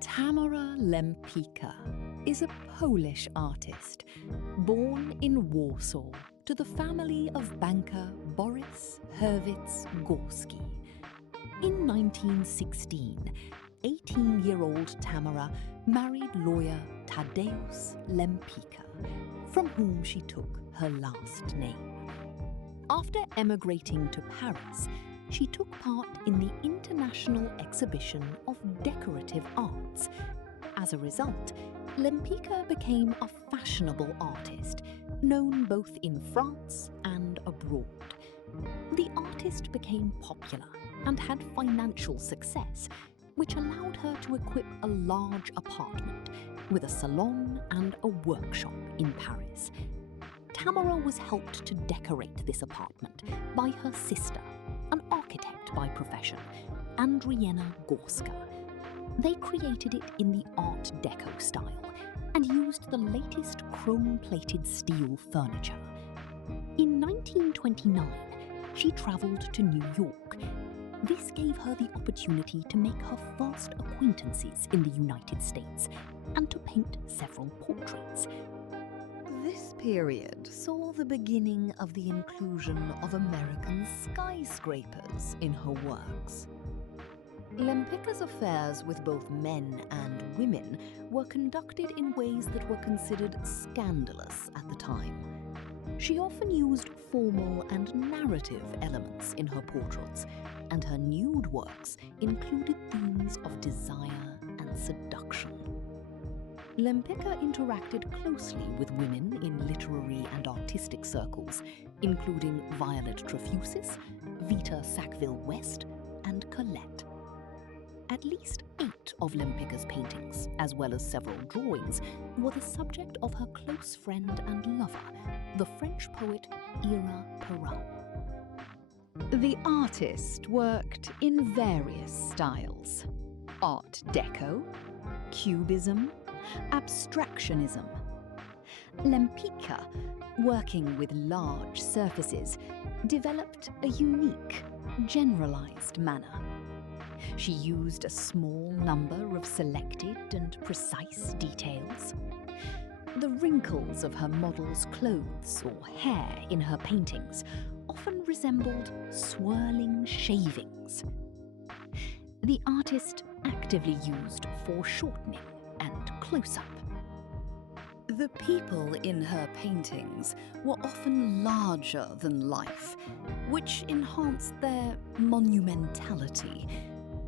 Tamara Lempicka is a Polish artist born in Warsaw to the family of banker Boris Hurwitz Gorski. In 1916, 18-year-old Tamara married lawyer Tadeusz Lempicka, from whom she took her last name. After emigrating to Paris, she took part in the International Exhibition of Decorative Arts. As a result, Lempicka became a fashionable artist, known both in France and abroad. The artist became popular and had financial success, which allowed her to equip a large apartment with a salon and a workshop in Paris. Tamara was helped to decorate this apartment by her sister, an architect by profession, Andriana Gorska. They created it in the Art Deco style and used the latest chrome-plated steel furniture. In 1929, she travelled to New York. This gave her the opportunity to make her first acquaintances in the United States and to paint several portraits. This period saw the beginning of the inclusion of American skyscrapers in her works. Lempicka's affairs with both men and women were conducted in ways that were considered scandalous at the time. She often used formal and narrative elements in her portraits, and her nude works included themes of desire and seduction. Lempicka interacted closely with women in literary and artistic circles, including Violet Trefusis, Vita Sackville-West, and Colette. At least 8 of Lempicka's paintings, as well as several drawings, were the subject of her close friend and lover, the French poet Ira Perrault. The artist worked in various styles: Art Deco, Cubism, abstractionism. Lempicka, working with large surfaces, developed a unique, generalized manner. She used a small number of selected and precise details. The wrinkles of her models' clothes or hair in her paintings often resembled swirling shavings. The artist actively used foreshortening and close-up. The people in her paintings were often larger than life, which enhanced their monumentality.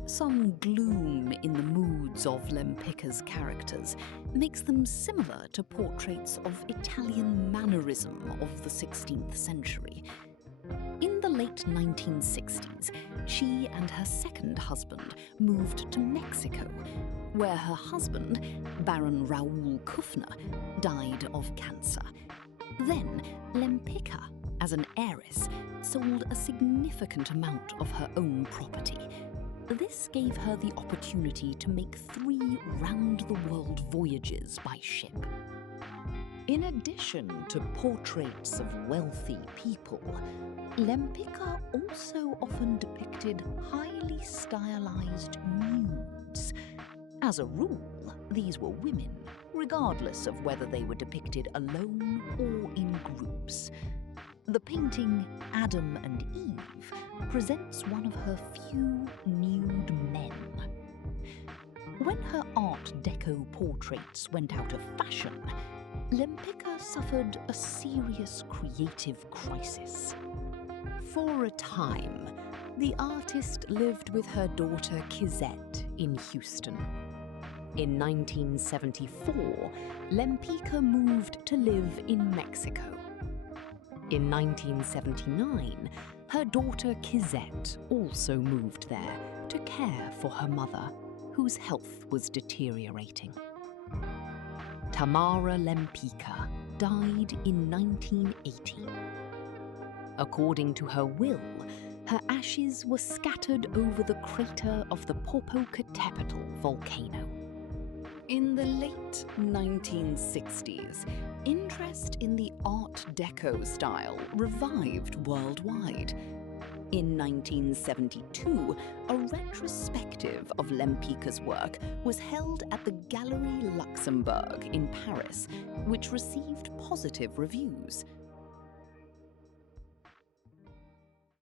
Some gloom in the moods of Lempicka's characters makes them similar to portraits of Italian mannerism of the 16th century. In the late 1960s, she and her second husband moved to Mexico, where her husband, Baron Raoul Kuffner, died of cancer. Then, Lempicka, as an heiress, sold a significant amount of her own property. This gave her the opportunity to make 3 round-the-world voyages by ship. In addition to portraits of wealthy people, Lempicka also often depicted highly stylized nudes. As a rule, these were women, regardless of whether they were depicted alone or in groups. The painting Adam and Eve presents one of her few nude men. When her Art Deco portraits went out of fashion, Lempicka suffered a serious creative crisis. For a time, the artist lived with her daughter Kizette in Houston. In 1974, Lempicka moved to live in Mexico. In 1979, her daughter Kizette also moved there to care for her mother, whose health was deteriorating. Tamara Lempicka died in 1980. According to her will, her ashes were scattered over the crater of the Popocatépetl volcano. In the late 1960s, interest in the Art Deco style revived worldwide. In 1972, a retrospective of Lempicka's work was held at the Galerie Luxembourg in Paris, which received positive reviews.